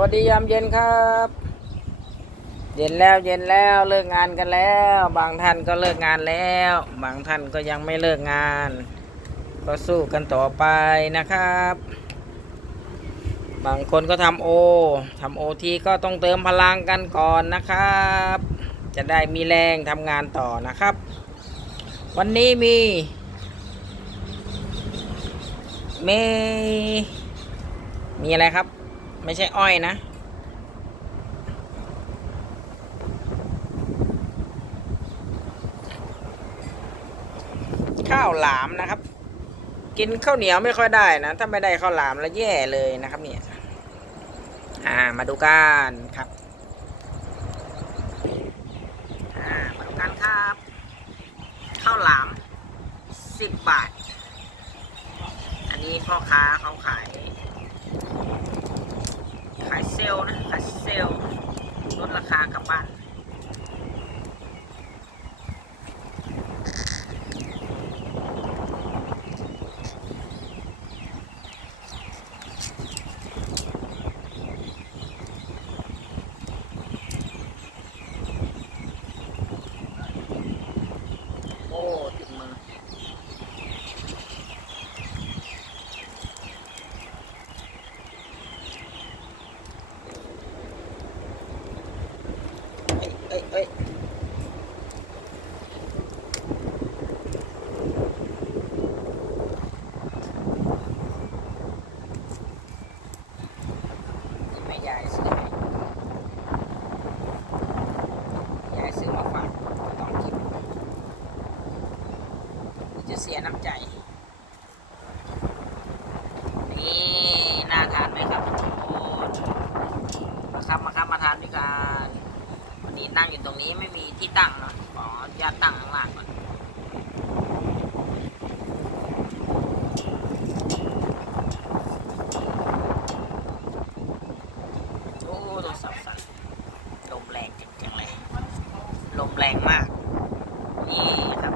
วัสดียามเย็นครับ เย็นแล้วเย็นแล้วเลิกงานกันแล้ว บางท่านก็เลิกงานแล้ว บางท่านก็ยังไม่เลิกงาน ก็สู้กันต่อไปนะครับ บางคนก็ทำโอทำโอทีก็ต้องเติมพลังกันก่อนนะครับ จะได้มีแรงทำงานต่อนะครับ วันนี้มีมีมีอะไรครับ ไม่ใช่อ้อยนะ ข้าวหลามนะครับ กินข้าวเหนียวไม่ค่อยได้นะ ถ้าไม่ได้ข้าวหลามแล้วแย่เลยนะครับ เนี่ย อ่า มาดูกันครับ อ่า มาดูกันครับ ข้าวหลามสิบบาท อันนี้พ่อค้าเขาขาย ขายเซลนะขายเซลลดราคากลับบ้าน โอ้ ติดมือ เอ้ยเอ้ยเอ้ยนี่แม่ยายซื้อให้ยายซื้อมาฝากต้องกินเดี๋ยวจะเสียน้ำใจ นี่ น่าทานไหมครับทุกคนมาครับมาครับมาทานด้วยกัน วั นี้นั่งอยู่ตรงนี้ไม่มีที่ตั้งเนาะขออนุญาตั้งข้างล่างก่อนโอ้โทรศัพท์สั่นลมแรงจริงๆเลยลมแรงมาก นี่ครับ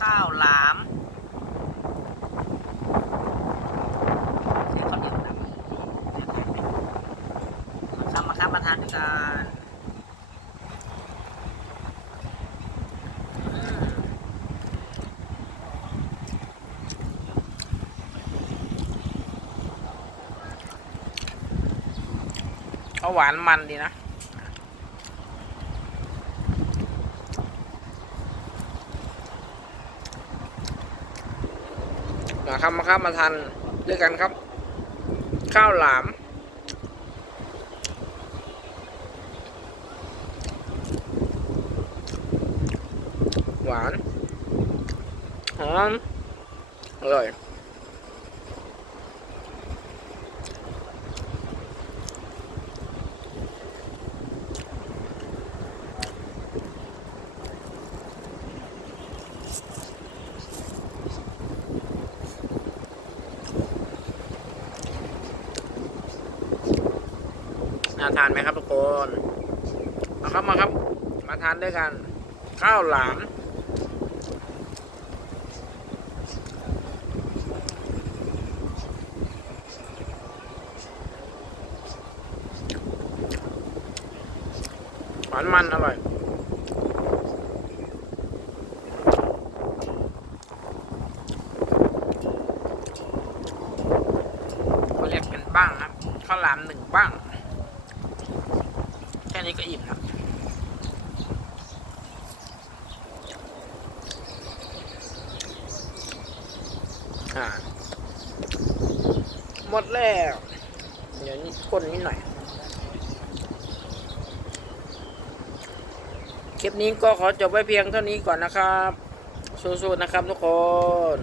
ข้าวหลามใช้ข้าวเหนียวดำมาครับมาครับมาทานด้วยกันอืม เอาหวานมันดีนะ มาครับมาครับมาทานด้วยกันครับ ข้าวหลามหวานหอมอร่อย น่าทานไหมครับทุกคนมาครับมาครับ มาทานด้วยกัน ข้าวหลามหวานมันอร่อยเขาเรียกเป็นบ้างครับข้าวหลามหนึ่งบ้าง นี้ก็อิ่มแล้วอ่าหมดแล้ว เดี๋ยวนี้คนนิดหน่อย คลิปนี้ก็ขอจบไว้เพียงเท่านี้ก่อนนะครับ สู้ๆนะครับทุกคน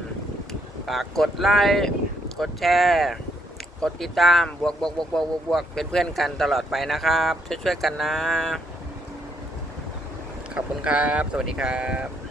ฝากกดไลค์ กดแชร์ กดติดตามบวกบวกบวกบวกบวกบวกเป็นเพื่อนกันตลอดไปนะครับ ช่วยๆกันนะ ขอบคุณครับ สวัสดีครับ